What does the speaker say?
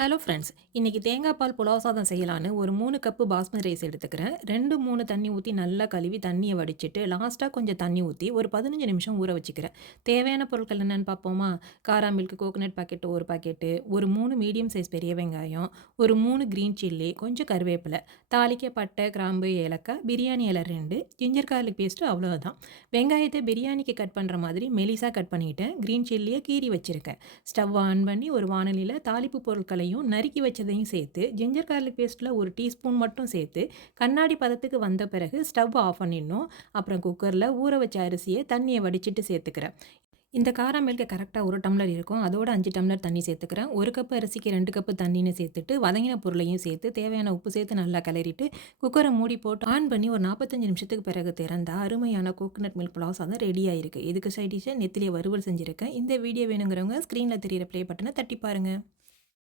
Hello friends, இன்னைக்கு தேங்காய் பால் புலாவ் சாதம் செய்யலான்னு ஒரு 3 கப்பு பாஸ்மதி ரைஸ் எடுத்துக்கிறேன். 2, 3 தண்ணி ஊற்றி நல்லா கழுவி தண்ணியை வடிச்சிட்டு லாஸ்ட்டாக கொஞ்சம் தண்ணி ஊற்றி ஒரு 15 நிமிஷம் ஊற வச்சுக்கிறேன். தேவையான பொருட்கள் என்னென்னு பார்ப்போமா? காரா மில்க் கோகோனட் பாக்கெட்டு ஒரு பாக்கெட்டு, ஒரு 3 மீடியம் சைஸ் பெரிய வெங்காயம், ஒரு 3 க்ரீன் சில்லி, கொஞ்சம் கருவேப்பிலை, தாளிக்க பட்டை, கிராம்பு, ஏலக்காய், பிரியாணி இலை 2, ஜிஞ்சர் கார்லிக் பேஸ்ட்டு அவ்வளோதான். வெங்காயத்தை பிரியாணிக்கு கட் பண்ணுற மாதிரி மெலிசாக கட் பண்ணிக்கிட்டேன். க்ரீன் சில்லியை கீறி வச்சுருக்கேன். ஸ்டவ் ஆன் பண்ணி ஒரு வாணலியில் தாளிப்பு பொருட்களை நறுக்கி வச்சதையும் சேர்த்து ஜிஞ்சர் கார்லிக் பேஸ்ட்டில் ஒரு டீஸ்பூன் மட்டும் சேர்த்து கண்ணாடி பதத்துக்கு வந்த பிறகு ஸ்டவ் ஆஃப் பண்ணிடணும். அப்புறம் குக்கரில் ஊற வச்ச அரிசியை தண்ணியை வடிச்சிட்டு சேர்த்துக்கிறேன். இந்த காரா மில்க் கரெக்டாக 1 டம்ளர் இருக்கும். அதோட 5 டம்ளர் தண்ணி சேர்த்துக்கிறேன். 1 கப்பு அரிசிக்கு 2 கப்பு தண்ணின்னு சேர்த்துட்டு வதங்கின பொருளையும் சேர்த்து தேவையான உப்பு சேர்த்து நல்லா கிளறிட்டு குக்கரை மூடி போட்டு ஆன் பண்ணி ஒரு 45 நிமிஷத்துக்கு பிறகு திறந்தா அருமையான கோகோனட் மில்க் புலாவ் சாதம் ரெடி ஆயிருக்கு. இதுக்கு சைட் டிஷ்ஷை நெத்திலியை வறுவல் செஞ்சுருக்கேன். இந்த வீடியோ வேணுங்கிறவங்க ஸ்க்ரீனில் தெரியிற ப்ளே பட்டனை தட்டி பாருங்கள்.